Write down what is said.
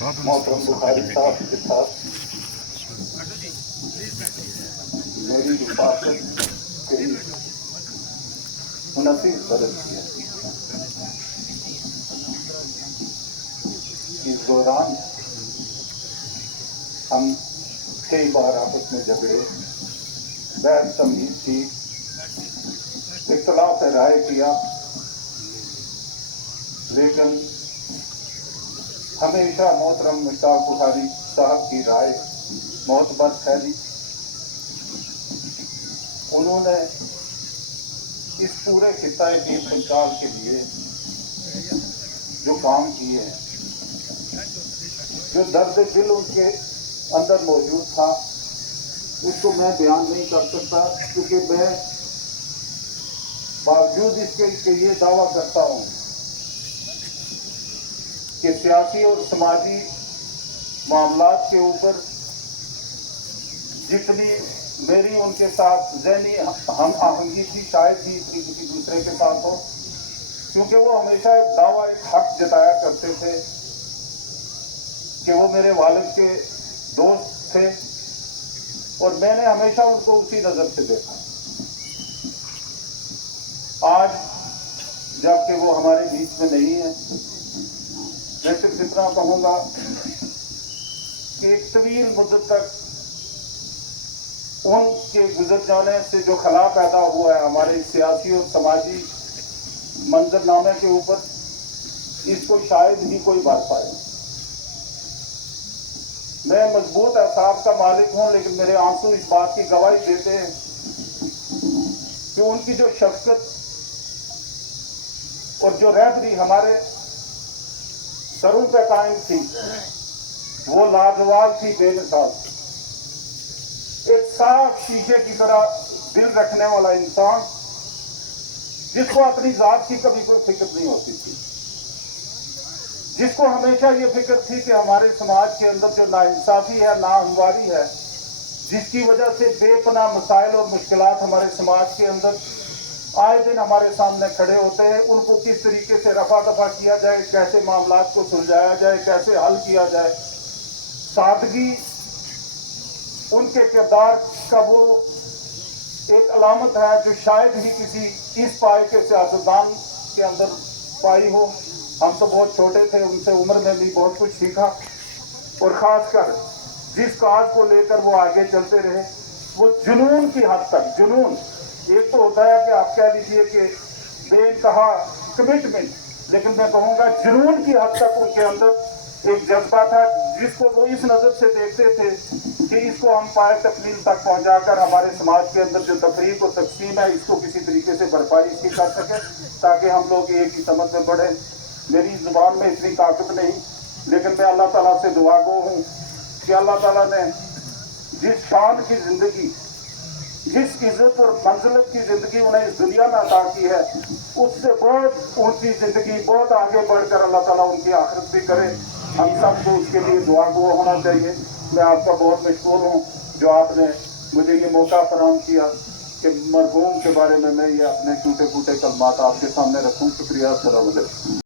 मोहतरम बुखारी साहब के साथ मेरी रिफाकत करीब 29 बरस की है। इस दौरान हम कई बार आपस में झगड़े, बहस तमीज की, इख्तलाफ राय किया, लेकिन हमेशा मोहतरम मुश्ताक बुखारी साहब की राय मोतबर फैली। उन्होंने इस पूरे खिताए दीन पंचाल के लिए जो काम किए हैं, जो दर्द दिल उनके अंदर मौजूद था, उसको मैं बयान नहीं कर सकता, क्योंकि मैं बावजूद इसके कि ये दावा करता हूँ कि सियासी और समाजी मामलात के ऊपर जितनी मेरी उनके साथ ज़हनी हम आहंगी थी, शायद ही इतनी किसी दूसरे के साथ हो, क्योंकि वो हमेशा एक दावा, एक हक जताया करते थे कि वो मेरे वालिद के दोस्त थे, और मैंने हमेशा उनको उसी नज़र से देखा। आज जबकि वो हमारे बीच में नहीं है, मैं सिर्फ इतना कहूँगा कि एक तवील मुद्दत तक उनके गुजर जाने से जो खला पैदा हुआ है हमारे सियासी और समाजी मंजरनामे के ऊपर, इसको शायद ही कोई भर पाए। मैं मजबूत एहसास का मालिक हूँ, लेकिन मेरे आंसू इस बात की गवाही देते हैं कि उनकी जो शफकत और जो रहबरी हमारे सरों पे कायम थी, वो लाजवाब थी, बेमिसाल। एक साफ शीशे की तरह दिल रखने वाला इंसान, जिसको अपनी जात की कभी कोई फिक्र नहीं होती थी, जिसको हमेशा ये फिक्र थी कि हमारे समाज के अंदर जो नाइंसाफी है, नाहमवारी है, जिसकी वजह से बेपनाह मसाइल और मुश्किलात हमारे समाज के अंदर आए दिन हमारे सामने खड़े होते हैं, उनको किस तरीके से रफा दफा किया जाए, कैसे मामलात को सुलझाया जाए, कैसे हल किया जाए। सादगी उनके किरदार का वो एक अलामत है जो शायद ही किसी इस पाए के सियासतदान के अंदर पाई हो। हम तो बहुत छोटे थे, उनसे उम्र में भी बहुत कुछ सीखा, और ख़ासकर जिस काज को लेकर वो आगे चलते रहे, वो जुनून की हद तक, जुनून एक तो होता है कि आप कह लीजिए कि बेइंतहा कमिटमेंट, लेकिन मैं कहूँगा जुनून की हद तक उनके अंदर एक जज्बा था, जिसको वो इस नज़र से देखते थे कि इसको हम पाए तकमील तक पहुँचाकर हमारे समाज के अंदर जो तफरीक और तकसीम है, इसको किसी तरीके से भरपाई इसकी कर सके, ताकि हम लोग एक ही समझ में बढ़े। मेरी ज़ुबान में इतनी ताकत नहीं, लेकिन मैं अल्लाह ताला से दुआ गो हूँ कि अल्लाह ताला ने जिस शान की ज़िंदगी, जिस इज्जत और मंजिलत की ज़िंदगी उन्हें इस दुनिया में अता की है, उससे बहुत ऊंची ज़िंदगी, बहुत आगे बढ़कर अल्लाह ताला उनकी आखिरत भी करे। हम सबको उसके लिए दुआ गो होना चाहिए। मैं आपका बहुत मशकूर हूँ जो आपने मुझे ये मौका फराहम किया कि मरहूम के बारे में मैं ये अपने टूटे फूटे कलमात आपके सामने रखूँ। शुक्रिया। अस्सलाम वालेकुम।